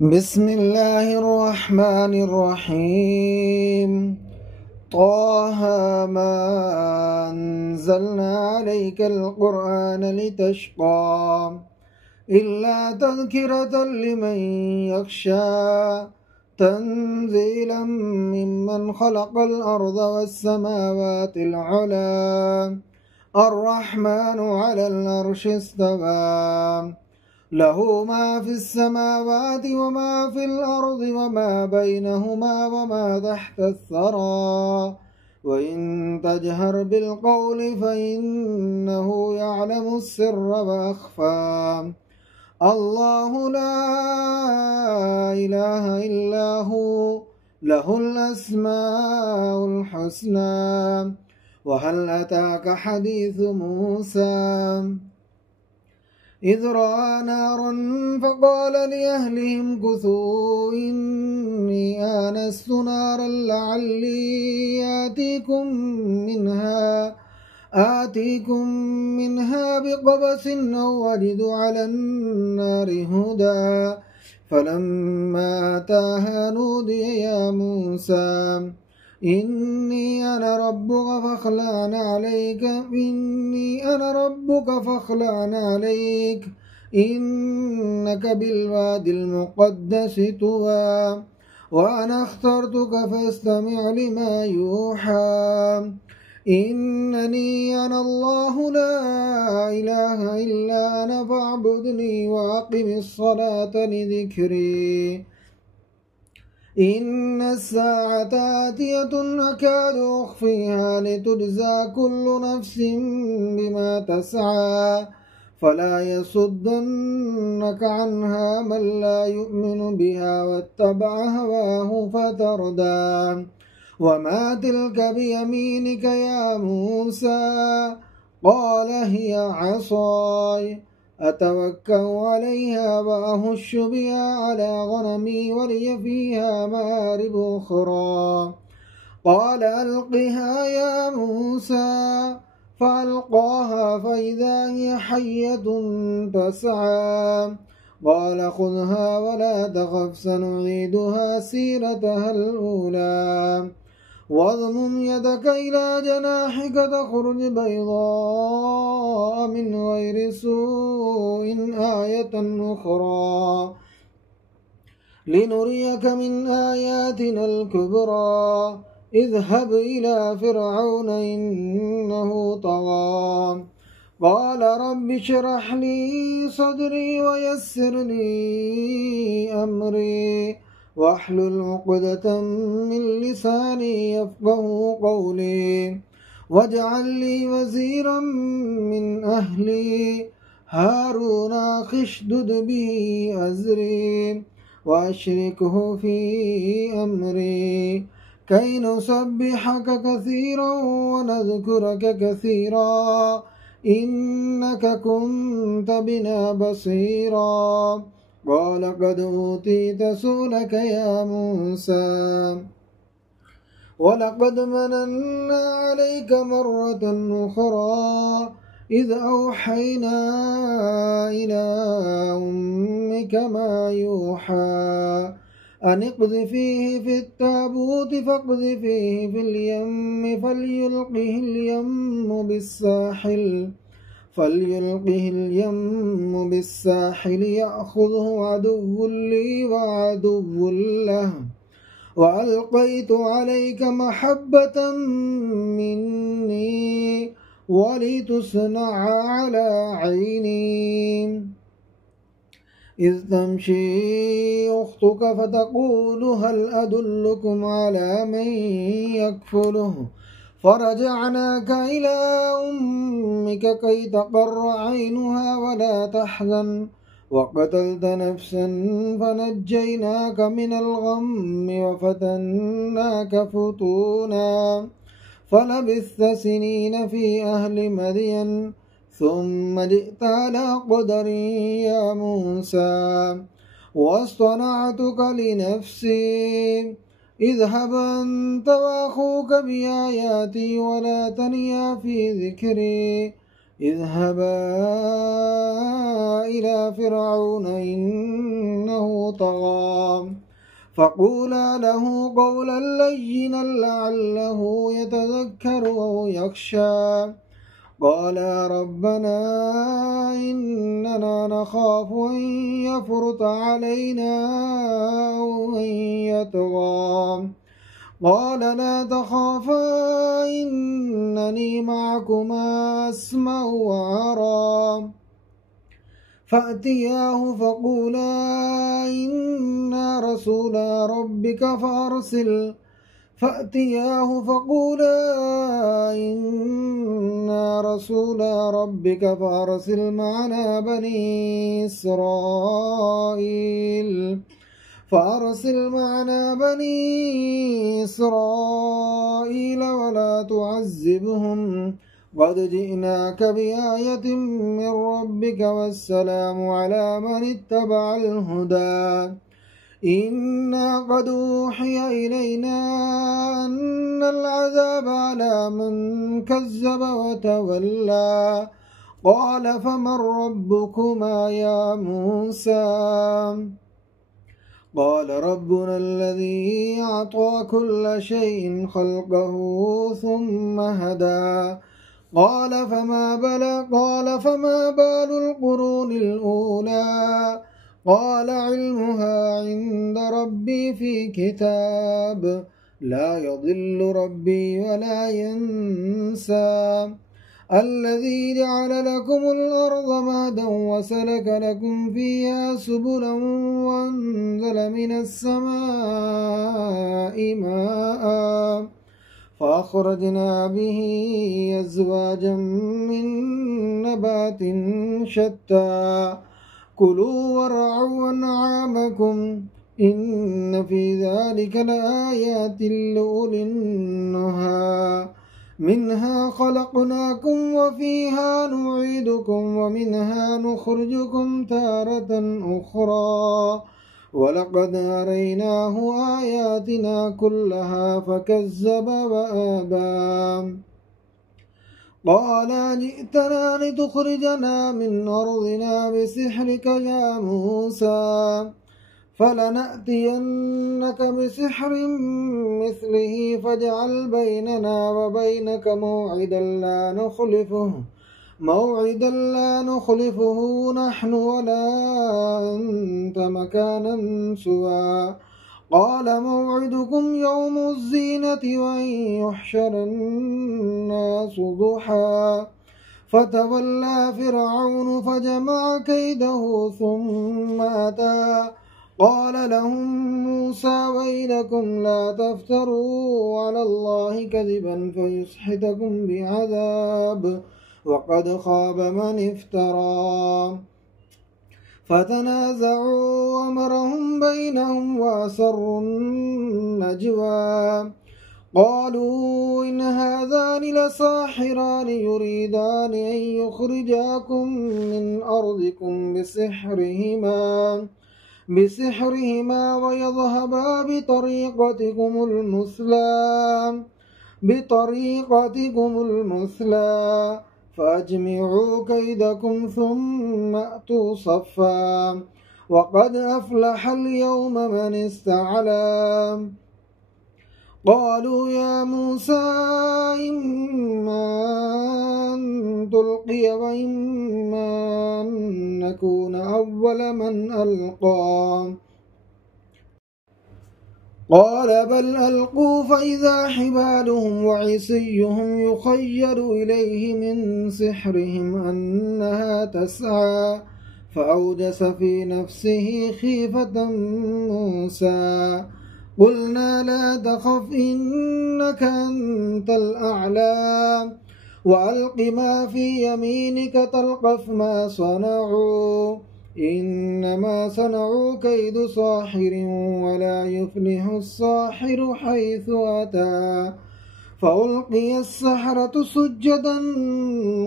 بسم الله الرحمن الرحيم. طه ما أنزلنا عليك القرآن لتشقى إلا تذكرة لمن يخشى تنزيلا ممن خلق الأرض والسماوات العلى الرحمن على العرش استوى له ما في السماوات وما في الأرض وما بينهما وما تحت الثرى وإن تجهر بالقول فإنه يعلم السر وأخفى الله لا إله إلا هو له الأسماء الحسنى. وهل أتاك حديث موسى إذ رأى نارا فقال لأهلهم كثوا إني آنست نارا لعلي آتيكم منها بقبس أو أجد على النار هدى فلما أتاها نودي يا موسى إني أنا ربك فاخلع عليك إنك بالوادي المقدس طوى وأنا اخترتك فاستمع لما يوحى إنني أنا الله لا إله إلا أنا فاعبدني وأقم الصلاة لذكري إن الساعة آتية أكاد أخفيها لتجزى كل نفس بما تسعى فلا يصدنك عنها من لا يؤمن بها واتبع هواه فتردى وما تلك بيمينك يا موسى قال هي عصاي أتوكأ عليها وأهش بها على غنمي ولي فيها مآرب أخرى قال ألقها يا موسى فألقاها فإذا هي حية تسعى قال خذها ولا تخف سنعيدها سيرتها الأولى واضمم يدك إلى جناحك تخرج بيضاء من غير سوء آية أخرى لنريك من آياتنا الكبرى اذهب إلى فرعون إنه طغى قال رب اشرح لي صدري ويسر لي أمري واحلل عقدة من لساني يفقه قولي واجعل لي وزيرا من أهلي هارون أخي اشدد به أزري وأشركه في أمري كي نسبحك كثيرا ونذكرك كثيرا إنك كنت بنا بصيرا قال قد أوتيت سؤلك يا موسى ولقد مننا عليك مرة أخرى إذ أوحينا إلى أمك ما يوحى أن اقذفيه في التابوت فاقذفيه في اليم فليلقه اليم بالساحل يأخذه عدو لي وعدو له وألقيت عليك محبة مني ولتصنع على عيني إذ تمشي أختك فتقول هل أدلكم على من يكفله فرجعناك إلى أمك كي تقر عينها ولا تحزن وقتلت نفسا فنجيناك من الغم وفتناك فتونا فلبثت سنين في أهل مدين ثم جئت على قدر يا موسى واصطنعتك لنفسي اذهب أنت وأخوك بآياتي ولا تنيا في ذكري اذهبا إلى فرعون إنه طغى فقولا له قولا لينا لعله يتذكر أو يخشى. قالا ربنا إننا نخاف أن يفرط علينا أو أن يطغى. قال لا تخافا إنني معكما أسمع وأرى. فأتياه فقولا إنا رسولا ربك فأرسل معنا بني إسرائيل ولا تعذبهم قد جئناك بآية من ربك والسلام على من اتبع الهدى. إنا قد أوحي إلينا أن العذاب على من كذب وتولى. قال فمن ربكما يا موسى؟ قال ربنا الذي أعطى كل شيء خلقه ثم هدى. قال فما بال القرون الأولى؟ قال علمها عند ربي في كتاب لا يضل ربي ولا ينسى. الذي جعل لكم الأرض مهدا وسلك لكم فيها سبلا وأنزل من السماء ماء فأخرجنا به أزواجا من نبات شتى. كلوا وارعوا أنعامكم إن في ذلك لآيات لأولي النهى. منها خلقناكم وفيها نعيدكم ومنها نخرجكم تارة أخرى. ولقد أريناه آياتنا كلها فكذب وأبى. قال جئتنا لتخرجنا من أرضنا بسحرك يا موسى فلنأتينك بسحر مثله فاجعل بيننا وبينك موعدا لا نخلفه نحن ولا أنت مكانا سوى. قال موعدكم يوم الزينة وأن يحشر الناس ضحى. فتولى فرعون فجمع كيده ثم أتى. قال لهم موسى ويلكم لا تفتروا على الله كذبا فيسحتكم بعذاب وقد خاب من افترى. فتنازعوا أمرهم بينهم وأسروا النجوى. قالوا إن هذان لساحران يريدان أن يخرجاكم من أرضكم بسحرهما ويذهبا بطريقتكم المثلى فأجمعوا كيدكم ثم أتوا صفا. وقد أفلح اليوم من استعلى. قالوا يا موسى إما أن تلقي وإما أن نكون أول من ألقى. قال بل ألقوا فإذا حبالهم وعصيهم يخيل إليه من سحرهم أنها تسعى. فأوجس في نفسه خيفة موسى. قلنا لا تخف إنك أنت الأعلى وألق ما في يمينك تلقف ما صنعوا إنما صنعوا كيد ساحر ولا يفلح الساحر حيث أتى. فألقي السحرة سجدا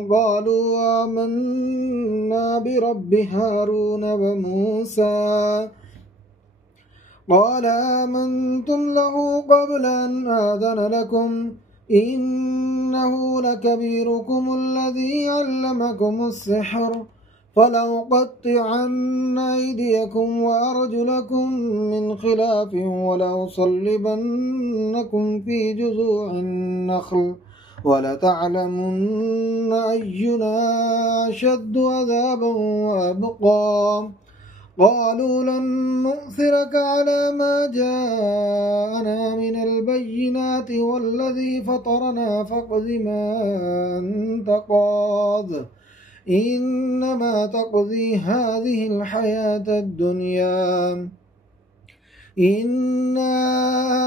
قالوا آمنا برب هارون وموسى. قال آمنتم له قبل أن آذن لكم إنه لكبيركم الذي علمكم السحر فلأقطعن أيديكم وأرجلكم من خلاف ولأصلبنكم في جذوع النخل ولتعلمن أينا أشد عذابا وأبقى قالوا لن نؤثرك على ما جاءنا من البينات والذي فطرنا فاقض ما أنت قاض إنما تقضي هذه الحياة الدنيا إنا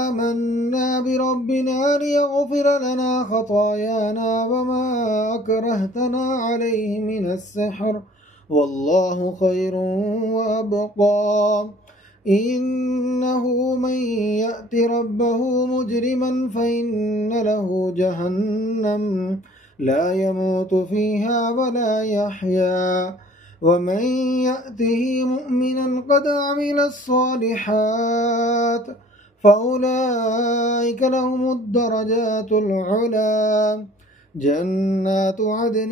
آمنا بربنا ليغفر لنا خطايانا وما أكرهتنا عليه من السحر والله خير وأبقى إنه من يأت ربه مجرما فإن له جهنم لا يموت فيها ولا يحيا ومن يأته مؤمنا قد عمل الصالحات فأولئك لهم الدرجات العلى جنات عدن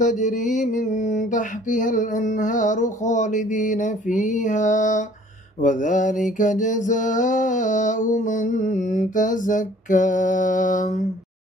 تجري من تحتها الأنهار خالدين فيها وذلك جزاء من تزكى.